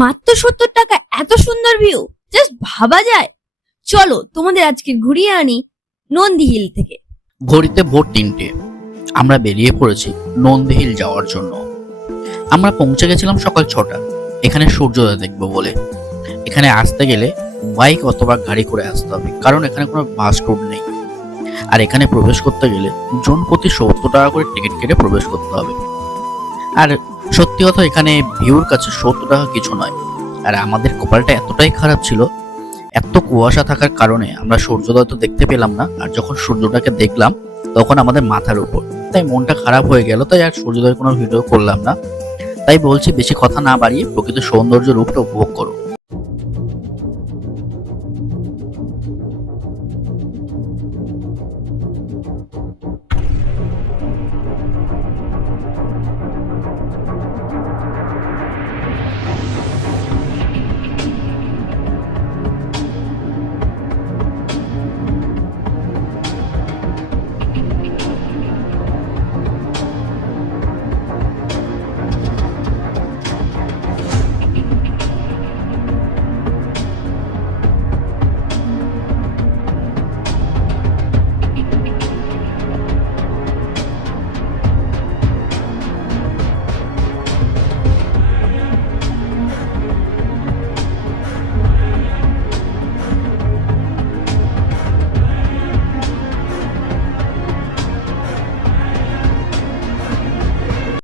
মাত্র 70 টাকা এত সুন্দর ভিউ, জাস্ট ভাবা যায়। চলো তোমাদের আজকে ঘুরিয়ে আনি নন্দী হিল থেকে। ঘড়িতে ভোর 3টে। আমরা বেরিয়ে পড়েছি নন্দী হিল যাওয়ার জন্য। আমরা পৌঁছে গেছিলাম সকাল 6টা, এখানে সূর্যোদয় দেখবো বলে। এখানে আসতে গেলে বাইক অথবা গাড়ি করে আসতে হবে, কারণ এখানে কোনো বাস রুট নেই। আর এখানে প্রবেশ করতে গেলে জন প্রতি 70 টাকা করে টিকিট কেটে প্রবেশ করতে হবে। আর সত্যি কথা, এখানে ভিউর কাছে 70 টাকা কিছু নয়। আর আমাদের কপালটা এতটাই খারাপ ছিল, এত কুয়াশা থাকার কারণে আমরা সূর্যোদয় তো দেখতে পেলাম না। আর যখন সূর্যটাকে দেখলাম তখন আমাদের মাথার উপর, তাই মনটা খারাপ হয়ে গেল। তাই আর সূর্যোদয়ের কোনো ভিডিও করলাম না। তাই বলছি, বেশি কথা না বাড়িয়ে প্রকৃত সৌন্দর্য রূপটা উপভোগ করো।